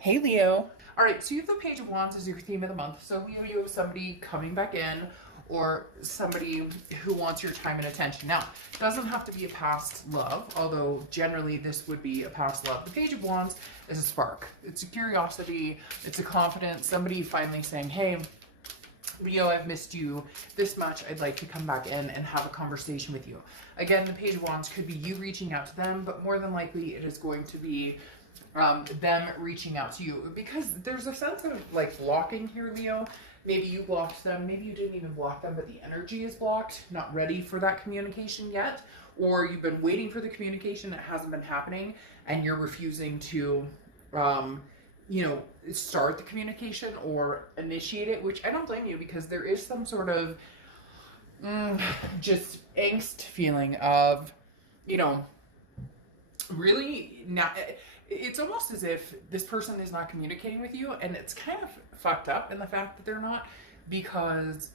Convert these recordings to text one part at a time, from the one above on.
Hey Leo. All right, so you have the Page of Wands as your theme of the month. So Leo, you have somebody coming back in or somebody who wants your time and attention. Now, it doesn't have to be a past love, although generally this would be a past love. The Page of Wands is a spark. It's a curiosity. It's a confidence. Somebody finally saying, hey, Leo, I've missed you this much. I'd like to come back in and have a conversation with you. Again, the Page of Wands could be you reaching out to them, but more than likely it is going to be them reaching out to you, because there's a sense of like blocking here, Leo. Maybe you blocked them, maybe you didn't even block them, but the energy is blocked, not ready for that communication yet, or you've been waiting for the communication that hasn't been happening and you're refusing to start the communication or initiate it, which I don't blame you, because there is some sort of just angst feeling of, really not. It's almost as if this person is not communicating with you, and it's kind of fucked up in the fact that they're not, because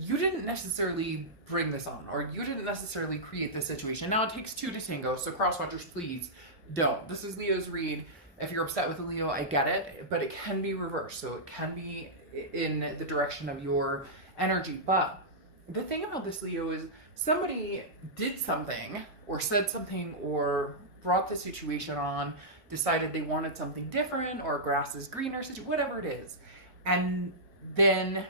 you didn't necessarily bring this on, or you didn't necessarily create this situation. Now, it takes two to tango, so crosswatchers, please don't. This is Leo's read. If you're upset with a Leo, I get it, but it can be reversed, so it can be in the direction of your energy. But the thing about this, Leo, is somebody did something or said something or brought the situation on, decided they wanted something different, or grass is greener, whatever it is. And then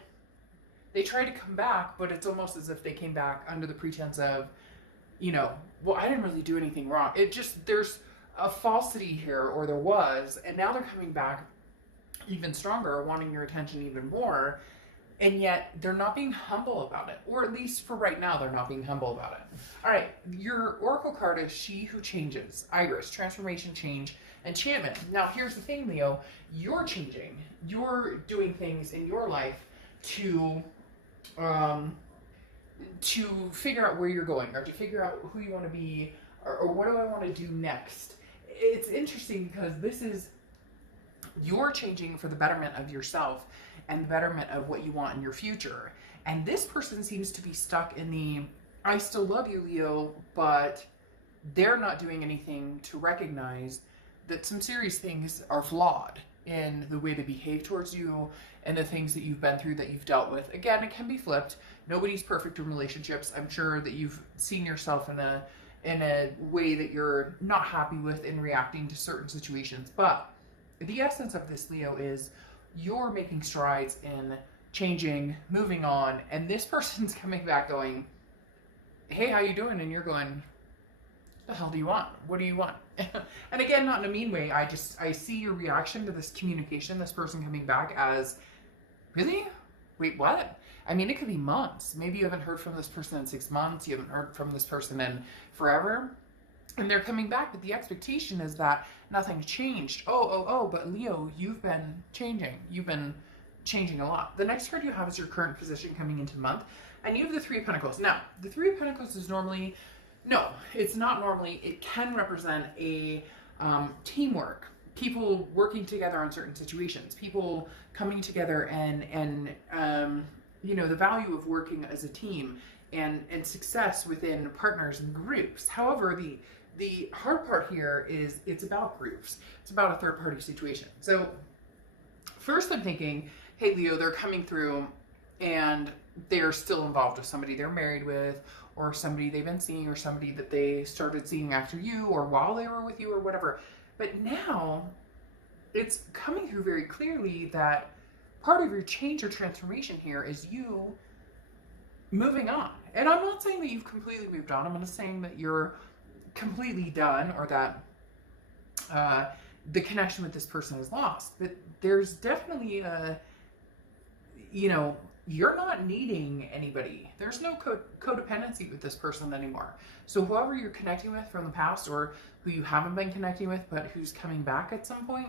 they try to come back, but it's almost as if they came back under the pretense of, well, I didn't really do anything wrong. There's a falsity here, or there was, and now they're coming back even stronger, wanting your attention even more. And yet they're not being humble about it, or at least for right now, they're not being humble about it. All right, your oracle card is She Who Changes, Iris, transformation, change, enchantment. Now, here's the thing, Leo, you're changing. You're doing things in your life to figure out where you're going, or to figure out who you want to be, or what do I want to do next. It's interesting because this is you're changing for the betterment of yourself and the betterment of what you want in your future. And this person seems to be stuck in the, I still love you, Leo, but they're not doing anything to recognize that some serious things are flawed in the way they behave towards you and the things that you've been through, that you've dealt with. Again, it can be flipped. Nobody's perfect in relationships. I'm sure that you've seen yourself in a way that you're not happy with in reacting to certain situations. But the essence of this, Leo, is you're making strides in changing, moving on, and this person's coming back going, hey, how you doing? And you're going, the hell do you want? What do you want? And again, not in a mean way. I see your reaction to this communication, this person coming back as, really? Wait, what? I mean, it could be months. Maybe you haven't heard from this person in 6 months. You haven't heard from this person in forever. And they're coming back, but the expectation is that nothing's changed. But Leo, you've been changing. You've been changing a lot. The next card you have is your current position coming into the month, and you have the Three of Pentacles. Now, the Three of Pentacles is normally, no, it's not normally, it can represent a teamwork. People working together on certain situations. People coming together and the value of working as a team and success within partners and groups. However, the hard part here is it's about groups. It's about a third party situation. So first I'm thinking, hey Leo, they're coming through and they're still involved with somebody they're married with, or somebody they've been seeing, or somebody that they started seeing after you or while they were with you or whatever. But now it's coming through very clearly that part of your change or transformation here is you moving on. And I'm not saying that you've completely moved on. I'm not saying that you're completely done, or that the connection with this person is lost. But there's definitely you're not needing anybody. There's no codependency with this person anymore. So whoever you're connecting with from the past, or who you haven't been connecting with, but who's coming back at some point,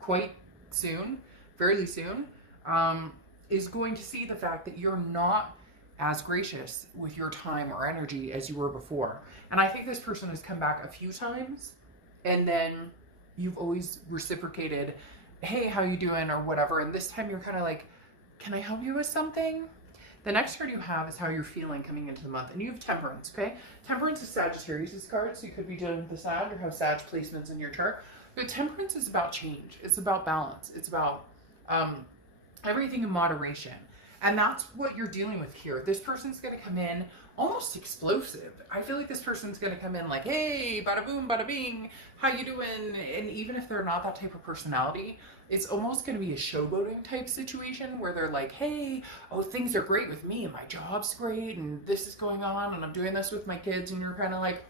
quite soon, fairly soon, is going to see the fact that you're not as gracious with your time or energy as you were before. And I think this person has come back a few times, and then you've always reciprocated, hey, how you doing, or whatever. And this time you're kind of like, can I help you with something? The next card you have is how you're feeling coming into the month. And you have Temperance, okay? Temperance is Sagittarius' card, so you could be dealing with the Sag or have Sag placements in your chart. But temperance is about change. It's about balance. It's about everything in moderation. And that's what you're dealing with here. This person's going to come in almost explosive. I feel like this person's going to come in like, hey, bada boom, bada bing, how you doing? And even if they're not that type of personality, it's almost going to be a showboating type situation where they're like, hey, oh, things are great with me and my job's great and this is going on and I'm doing this with my kids. And you're kind of like,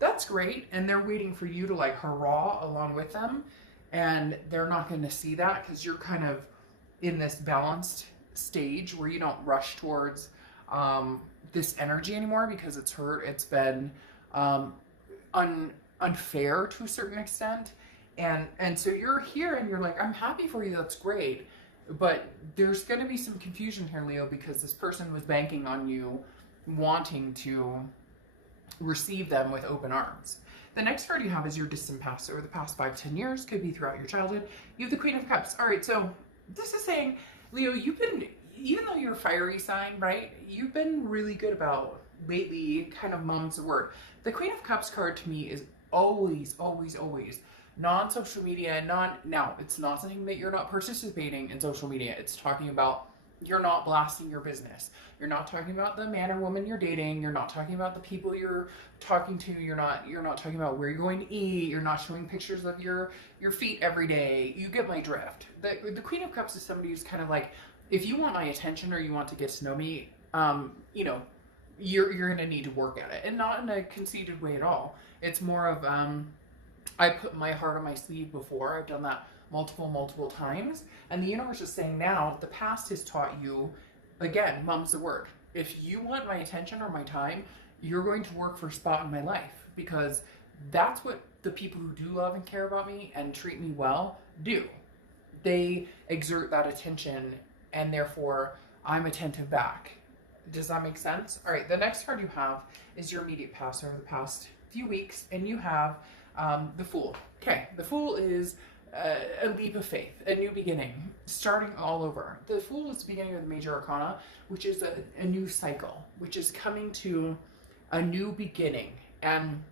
that's great. And they're waiting for you to like hurrah along with them. And they're not going to see that because you're kind of in this balanced stage where you don't rush towards this energy anymore because it's hurt. It's been unfair to a certain extent. And so you're here and you're like, I'm happy for you. That's great. But there's going to be some confusion here, Leo, because this person was banking on you wanting to receive them with open arms. The next card you have is your distant past over the past 5-10 years. Could be throughout your childhood. You have the Queen of Cups. All right, so this is saying, Leo, you've been, even though you're a fiery sign, right? You've been really good about lately kind of mum's the word. The Queen of Cups card to me is always, always, always non-social media, now it's not saying that you're not participating in social media. It's talking about you're not blasting your business. You're not talking about the man or woman you're dating. You're not talking about the people you're talking to. You're not talking about where you're going to eat. You're not showing pictures of your feet every day. You get my drift. The Queen of Cups is somebody who's kind of like, if you want my attention or you want to get to know me, you know, you're gonna need to work at it, and not in a conceited way at all. It's more of I put my heart on my sleeve before. I've done that multiple times. And the universe is saying now, the past has taught you, again, mum's the word. If you want my attention or my time, you're going to work for a spot in my life, because that's what the people who do love and care about me and treat me well do. They exert that attention and therefore I'm attentive back. Does that make sense? All right, the next card you have is your immediate past over the past few weeks, and you have the Fool. Okay, the Fool is a leap of faith, a new beginning, starting all over. The Fool is the beginning of the major arcana, which is a new cycle, which is coming to a new beginning. And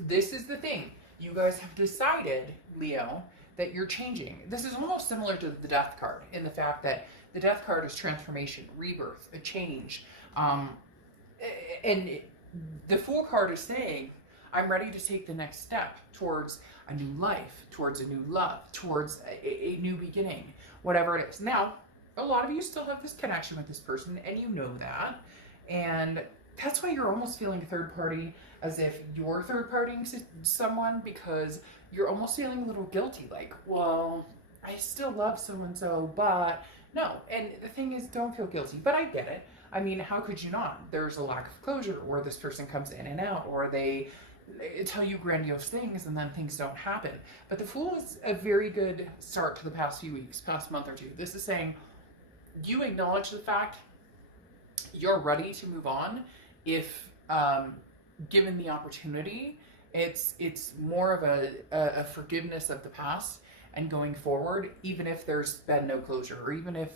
this is the thing. You guys have decided, Leo, that you're changing. This is almost similar to the Death card in the fact that the Death card is transformation, rebirth, a change. And the Fool card is saying, I'm ready to take the next step towards a new life, towards a new love, towards a new beginning, whatever it is. Now, a lot of you still have this connection with this person, and you know that. And that's why you're almost feeling third party, as if you're third partying someone, because you're almost feeling a little guilty, like, well, I still love so-and-so, but no. And the thing is, don't feel guilty, but I get it. I mean, how could you not? There's a lack of closure, or this person comes in and out, or they tell you grandiose things and then things don't happen. But the Fool is a very good start to the past few weeks, past month or two. This is saying you acknowledge the fact you're ready to move on if given the opportunity. It's more of a forgiveness of the past and going forward, even if there's been no closure, or even if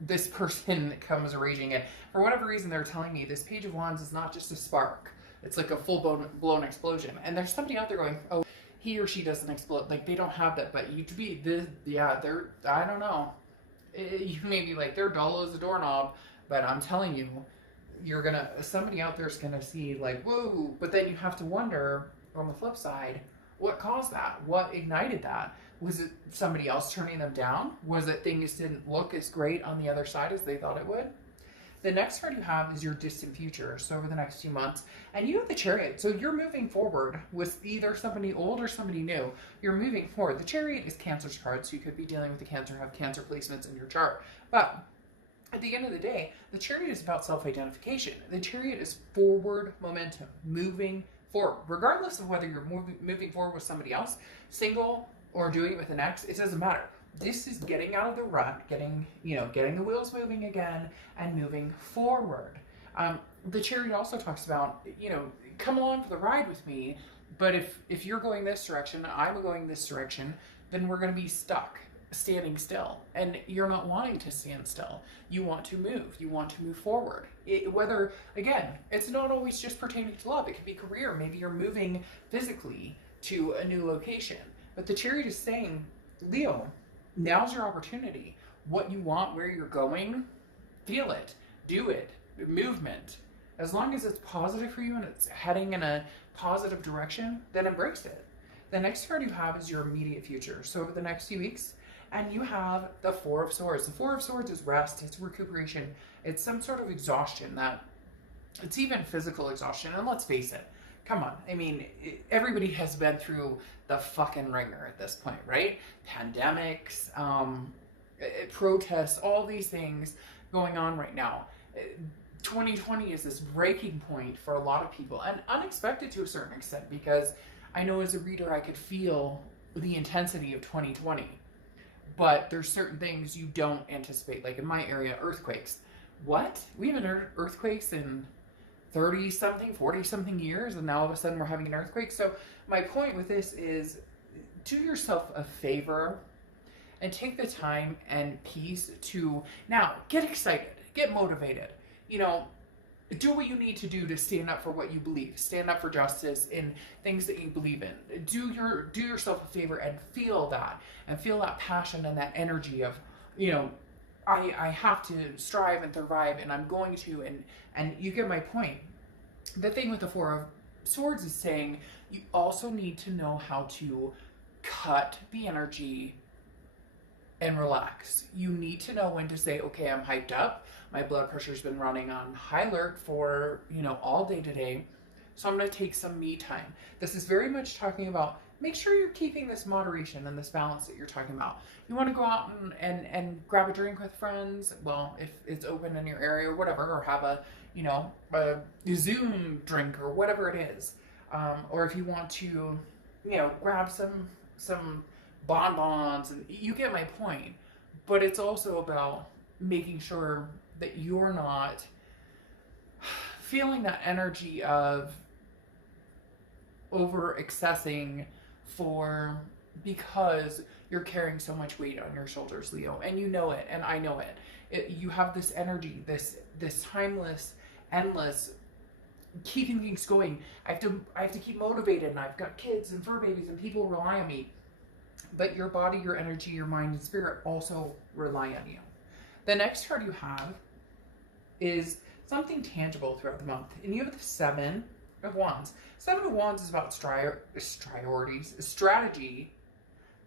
this person comes raging in. For whatever reason, they're telling me this Page of Wands is not just a spark. It's like a full-blown explosion. And there's somebody out there going, oh, he or she doesn't explode. Like, they don't have that. But you to be this, yeah, they're, I don't know. You may be like, they're dull as a doorknob. But I'm telling you, somebody out there is going to see like, whoa. But then you have to wonder, on the flip side, what caused that? What ignited that? Was it somebody else turning them down? Was it things didn't look as great on the other side as they thought it would? The next card you have is your distant future, so over the next few months. And you have the Chariot, so you're moving forward with either somebody old or somebody new. You're moving forward. The Chariot is Cancer's card, so you could be dealing with the Cancer, have Cancer placements in your chart. But at the end of the day, the Chariot is about self-identification. The Chariot is forward momentum, moving forward. Regardless of whether you're moving forward with somebody else, single, or doing it with an ex, it doesn't matter. This is getting out of the rut, getting the wheels moving again and moving forward. The Chariot also talks about, come along for the ride with me, but if you're going this direction, I'm going this direction, then we're going to be stuck, standing still. And you're not wanting to stand still. You want to move. You want to move forward. Again, it's not always just pertaining to love. It could be career. Maybe you're moving physically to a new location. But the Chariot is saying, Leo, now's your opportunity. What you want, where you're going, feel it, do it, movement. As long as it's positive for you and it's heading in a positive direction, then embrace it. The next card you have is your immediate future. So over the next few weeks, and you have the Four of Swords. The Four of Swords is rest, it's recuperation, it's some sort of exhaustion, that it's even physical exhaustion. And let's face it, come on. I mean, everybody has been through the fucking ringer at this point, right? Pandemics, protests, all these things going on right now. 2020 is this breaking point for a lot of people, and unexpected to a certain extent, because I know as a reader I could feel the intensity of 2020. But there's certain things you don't anticipate. Like in my area, earthquakes. What? We haven't heard earthquakes in 30-something, 40-something years, and now all of a sudden we're having an earthquake. So my point with this is, do yourself a favor and take the time and peace to now get excited, get motivated. You know, do what you need to do to stand up for what you believe. Stand up for justice in things that you believe in. Do yourself a favor and feel that passion and that energy of, you know, I have to strive and survive, and I'm going to, and you get my point. The thing with the Four of Swords is saying you also need to know how to cut the energy and relax. You need to know when to say, okay, I'm hyped up. My blood pressure's been running on high alert for, you know, all day today. So I'm going to take some me time. This is very much talking about, make sure you're keeping this moderation and this balance that you're talking about. You want to go out and grab a drink with friends. Well, if it's open in your area or whatever, or have a, you know, a Zoom drink or whatever it is. Or if you want to, you know, grab some bonbons, and you get my point. But it's also about making sure that you're not feeling that energy of over accessing because you're carrying so much weight on your shoulders, Leo, and you know it, and I know it. You have this energy, this timeless, endless, keeping things going. I have to keep motivated, and I've got kids and fur babies, and people rely on me. But your body, your energy, your mind, and spirit also rely on you. The next card you have is something tangible throughout the month. And you have the Seven of Wands. Seven of Wands is about strategy,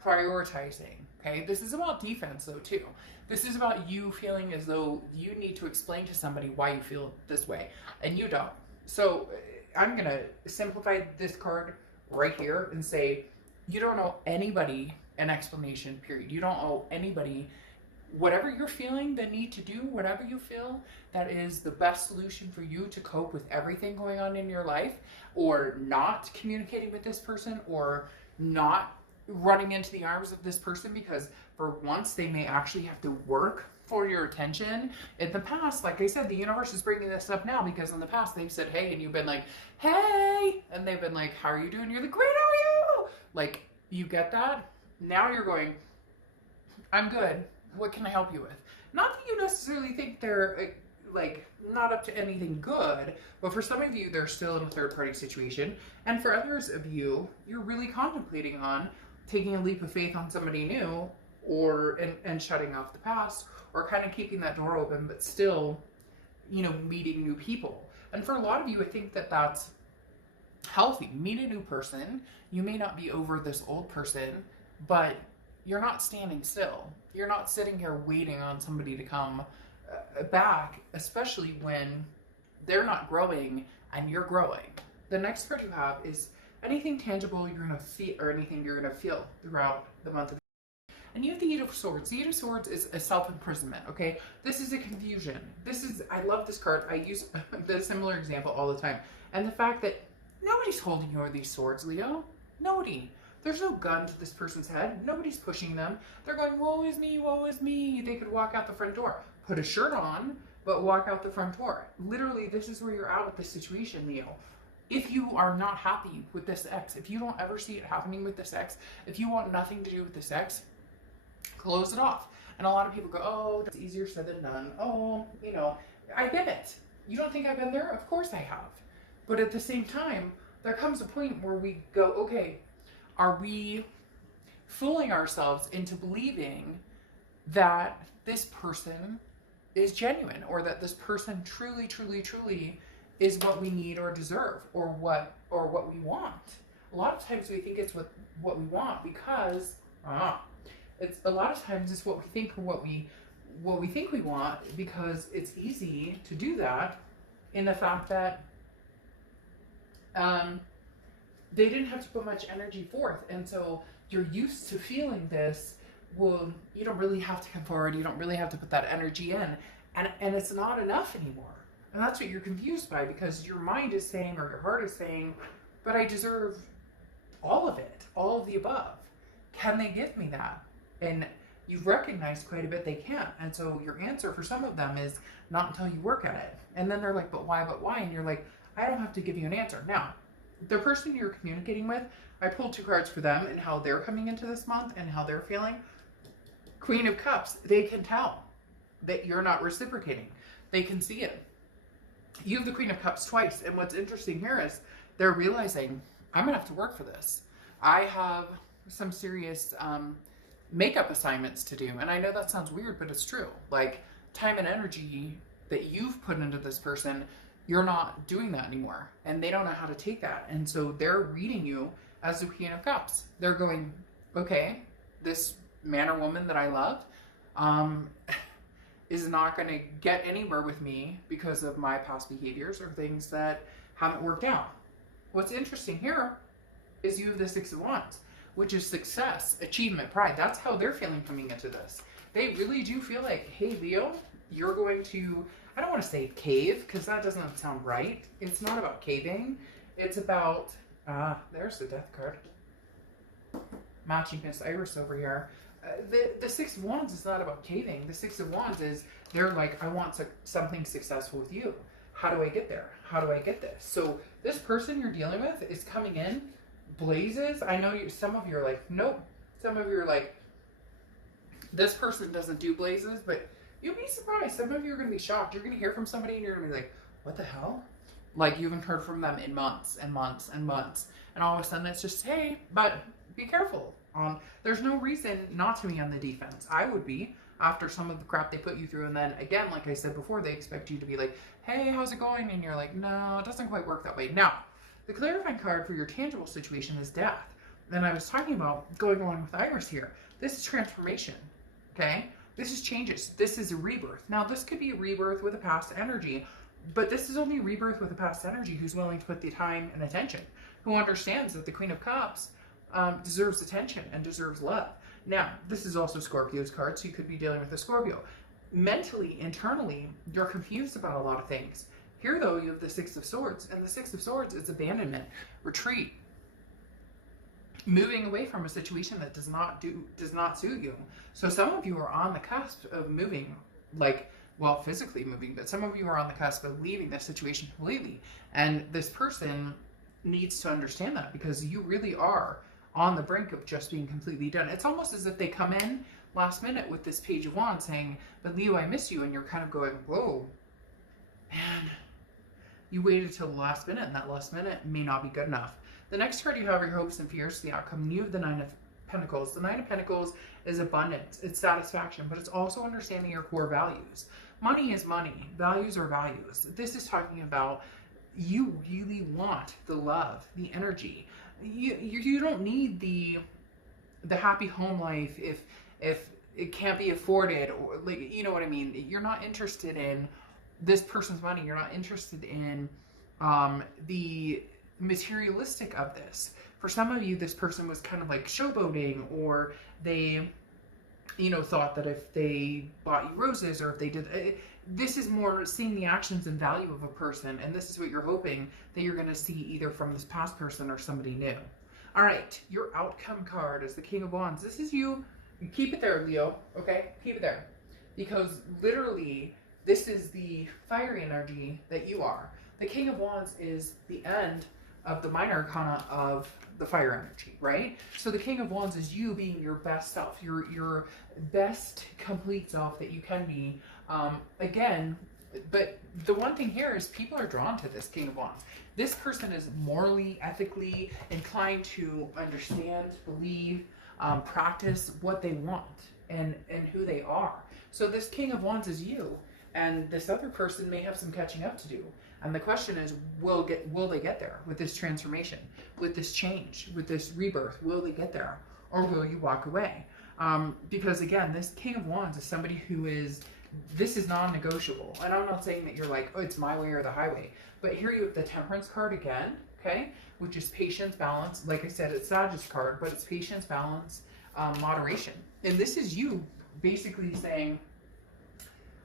prioritizing. Okay, this is about defense though too. This is about you feeling as though you need to explain to somebody why you feel this way, and you don't. So I'm gonna simplify this card right here and say, you don't owe anybody an explanation, period. You don't owe anybody. Whatever you're feeling the need to do, whatever you feel that is the best solution for you to cope with everything going on in your life, or not communicating with this person, or not running into the arms of this person because for once they may actually have to work for your attention. In the past, like I said, the universe is bringing this up now because in the past they've said, hey, and you've been like, hey, and they've been like, how are you doing? You're like, great, how are you? Like, you get that? Now you're going, I'm good. What can I help you with? Not that you necessarily think they're like not up to anything good, but for some of you, they're still in a third party situation. And for others of you, you're really contemplating on taking a leap of faith on somebody new, or and shutting off the past, or kind of keeping that door open, but still, you know, meeting new people. And for a lot of you, I think that that's healthy. Meet a new person. You may not be over this old person, but you're not standing still. You're not sitting here waiting on somebody to come back, especially when they're not growing and you're growing. The next card you have is anything tangible you're going to feel, or anything you're going to feel throughout the month of. And you have the Eight of Swords. The Eight of Swords is a self-imprisonment, okay? This is a confusion. I love this card. I use the similar example all the time. And the fact that nobody's holding you with these swords, Leo. Nobody. There's no gun to this person's head. Nobody's pushing them. They're going, woe is me, woe is me. They could walk out the front door. Put a shirt on, but walk out the front door. Literally, this is where you're at with this situation, Leo. If you are not happy with this ex, if you don't ever see it happening with this ex, if you want nothing to do with this ex, close it off. And a lot of people go, oh, that's easier said than done. Oh, you know, I get it. You don't think I've been there? Of course I have. But at the same time, there comes a point where we go, okay, are we fooling ourselves into believing that this person is genuine, or that this person truly, truly, truly is what we need or deserve, or what we want? A lot of times we think it's what we want because it's a lot of times it's what we think, or what we think we want, because it's easy to do that in the fact that they didn't have to put much energy forth, and so you're used to feeling this. Well, you don't really have to come forward, you don't really have to put that energy in, and it's not enough anymore. And that's what you're confused by, because your mind is saying, or your heart is saying, but I deserve all of it, all of the above. Can they give me that? And you've recognized quite a bit they can't. And so your answer for some of them is not until you work at it. And then they're like, but why? And you're like, I don't have to give you an answer. Now, the person you're communicating with, I pulled 2 cards for them and how they're coming into this month and how they're feeling. Queen of Cups, they can tell that you're not reciprocating. They can see it. You have the Queen of Cups twice. And what's interesting here is they're realizing, I'm going to have to work for this. I have some serious makeup assignments to do. And I know that sounds weird, but it's true. Like, time and energy that you've put into this person, you're not doing that anymore. And they don't know how to take that. And so they're reading you as the Queen of Cups. They're going, okay, this man or woman that I love is not going to get anywhere with me because of my past behaviors or things that haven't worked out. What's interesting here is you have the 6 of Wands, which is success, achievement, pride. That's how they're feeling coming into this. They really do feel like, hey, Leo, you're going to, I don't want to say cave, because that doesn't sound right. It's not about caving. It's about, there's the Death card. Matching Miss Iris over here. The 6 of Wands is not about caving. The 6 of Wands is, they're like, I want something successful with you. How do I get there? How do I get this? So this person you're dealing with is coming in blazes. I know some of you are like, nope. Some of you are like, this person doesn't do blazes, but you'll be surprised. Some of you are going to be shocked. You're going to hear from somebody and you're going to be like, what the hell? Like, you haven't heard from them in months and months and months. And all of a sudden it's just, hey, but be careful. There's no reason not to be on the defense. I would be, after some of the crap they put you through. And then again, like I said before, they expect you to be like, hey, how's it going? And you're like, no, it doesn't quite work that way. Now, the clarifying card for your tangible situation is death. And I was talking about going along with Iris here. This is transformation, okay? This is changes. This is a rebirth. Now, this could be a rebirth with a past energy, but this is only a rebirth with a past energy who's willing to put the time and attention, who understands that the Queen of Cups deserves attention and deserves love. Now, this is also Scorpio's card, so you could be dealing with a Scorpio. Mentally, internally, you're confused about a lot of things. Here, though, you have the 6 of Swords, and the 6 of Swords is abandonment, retreat, moving away from a situation that does not suit you. So some of you are on the cusp of moving, like, well, physically moving, but some of you are on the cusp of leaving this situation completely. And this person needs to understand that, because you really are on the brink of just being completely done. It's almost as if they come in last minute with this Page of Wands saying, but Leo, I miss you. And you're kind of going, whoa, man, you waited till the last minute, and that last minute may not be good enough. The next card you have are your hopes and fears, the outcome. You have the 9 of Pentacles. The 9 of Pentacles is abundance. It's satisfaction, but it's also understanding your core values. Money is money. Values are values. This is talking about you really want the love, the energy. You don't need the happy home life if it can't be afforded, or, like, you know what I mean. You're not interested in this person's money. You're not interested in the materialistic of this. For some of you, this person was kind of like showboating, or they, thought that if they bought you roses, or if they did, this is more seeing the actions and value of a person. And this is what you're hoping that you're going to see either from this past person or somebody new. All right. Your outcome card is the King of Wands. This is you. Keep it there, Leo. Okay. Keep it there, because literally this is the fiery energy that you are. The King of Wands is the end of the minor arcana of the fire energy, right? So the King of Wands is you being your best self, your best complete self that you can be. Again, But the one thing here is people are drawn to this King of Wands. This person is morally, ethically inclined to understand, believe, practice what they want and who they are. So this King of Wands is you, and this other person may have some catching up to do. And the question is, will they get there with this transformation, with this change, with this rebirth? Will they get there, or will you walk away? Because again, this King of Wands is somebody who is, this is non-negotiable. And I'm not saying that you're like, oh, it's my way or the highway. But here you have the Temperance card again, okay? Which is patience, balance. Like I said, it's Sagittarius card, but it's patience, balance, moderation. And this is you basically saying,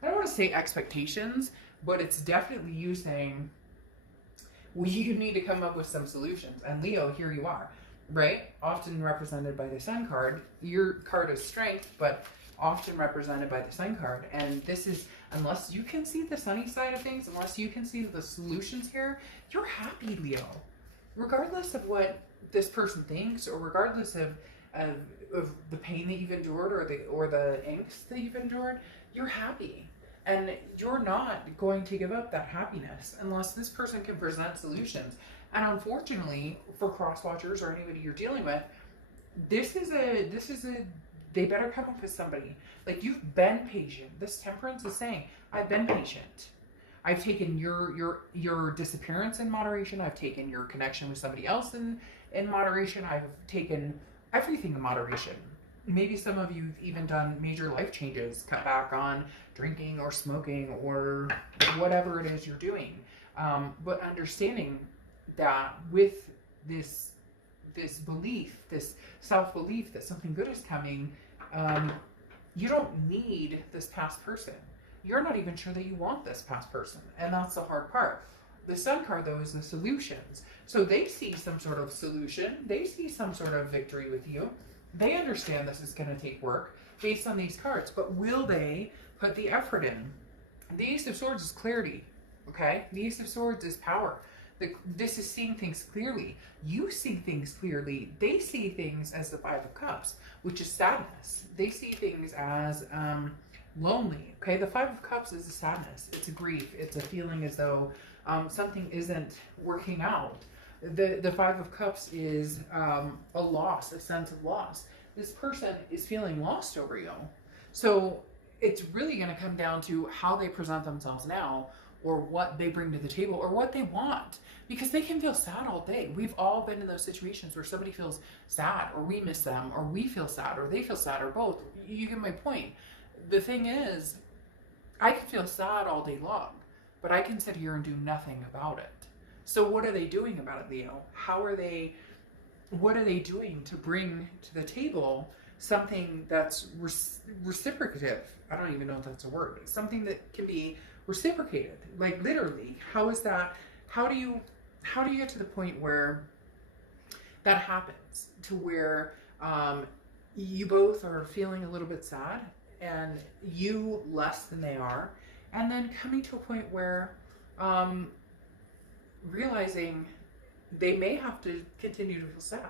I don't want to say expectations, but it's definitely you saying, well, you need to come up with some solutions. And Leo, here you are, right? Often represented by the Sun card. Your card is strength, but often represented by the Sun card. And this is, unless you can see the sunny side of things, unless you can see the solutions here, you're happy, Leo. Regardless of what this person thinks, or regardless of the pain that you've endured, or the angst that you've endured, you're happy. And you're not going to give up that happiness unless this person can present solutions. And unfortunately, for cross-watchers or anybody you're dealing with, this is a they better come up with somebody. Like, you've been patient. This Temperance is saying, I've been patient. I've taken your disappearance in moderation. I've taken your connection with somebody else in moderation. I've taken everything in moderation. Maybe some of you've even done major life changes, cut back on drinking or smoking or whatever it is you're doing. But understanding that with this belief, this self-belief that something good is coming, you don't need this past person. You're not even sure that you want this past person. And that's the hard part. The Sun card, though, is the solutions. So they see some sort of solution. They see some sort of victory with you. They understand this is going to take work based on these cards. But will they put the effort in? The Ace of Swords is clarity. Okay? The Ace of Swords is power. This is seeing things clearly. You see things clearly. They see things as the Five of Cups, which is sadness. They see things as lonely. Okay, the Five of Cups is a sadness. It's a grief. It's a feeling as though something isn't working out. The Five of Cups is a loss, a sense of loss. This person is feeling lost over you. So it's really going to come down to how they present themselves now, or what they bring to the table, or what they want. Because they can feel sad all day. We've all been in those situations where somebody feels sad, or we miss them, or we feel sad, or they feel sad, or both. You get my point. The thing is, I can feel sad all day long, but I can sit here and do nothing about it. So what are they doing about it, Leo? What are they doing to bring to the table something that's reciprocative? I don't even know if that's a word. Something that can be reciprocated, like literally. How is that? How do you get to the point where that happens, to where you both are feeling a little bit sad, and you less than they are, and then coming to a point where realizing they may have to continue to feel sad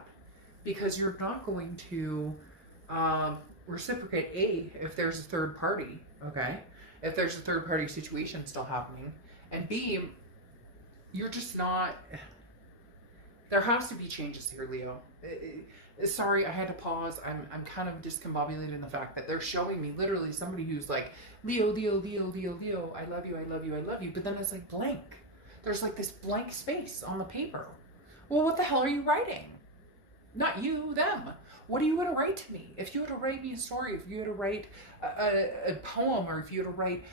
because you're not going to reciprocate, if there's a third party, okay? If there's a third party situation still happening, and B, you're just not, there has to be changes here, Leo. Sorry, I had to pause. I'm kind of discombobulated in the fact that they're showing me literally somebody who's like, Leo, Leo, Leo, Leo, Leo, I love you, I love you, I love you. But then it's like blank. There's like this blank space on the paper. Well, what the hell are you writing? Not you, them. What are you going to write to me? If you were to write me a story, if you were to write a poem, or if you were to write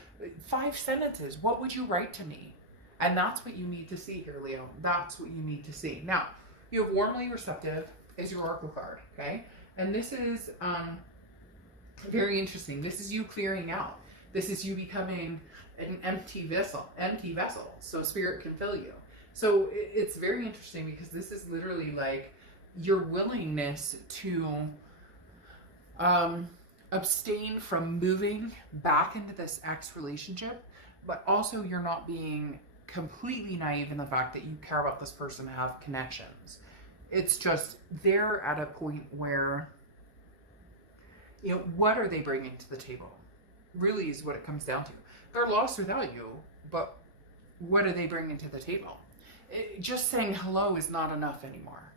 5 sentences, what would you write to me? And that's what you need to see here, Leo. That's what you need to see. Now, you have warmly receptive is your Oracle card, okay? And this is very interesting. This is you clearing out. This is you becoming an empty vessel, so spirit can fill you. So it's very interesting because this is literally like your willingness to abstain from moving back into this ex relationship, but also you're not being completely naive in the fact that you care about this person and have connections. It's just they're at a point where, you know, what are they bringing to the table? Really is what it comes down to. They're lost without you. but what are they bringing to the table? Just saying hello is not enough anymore.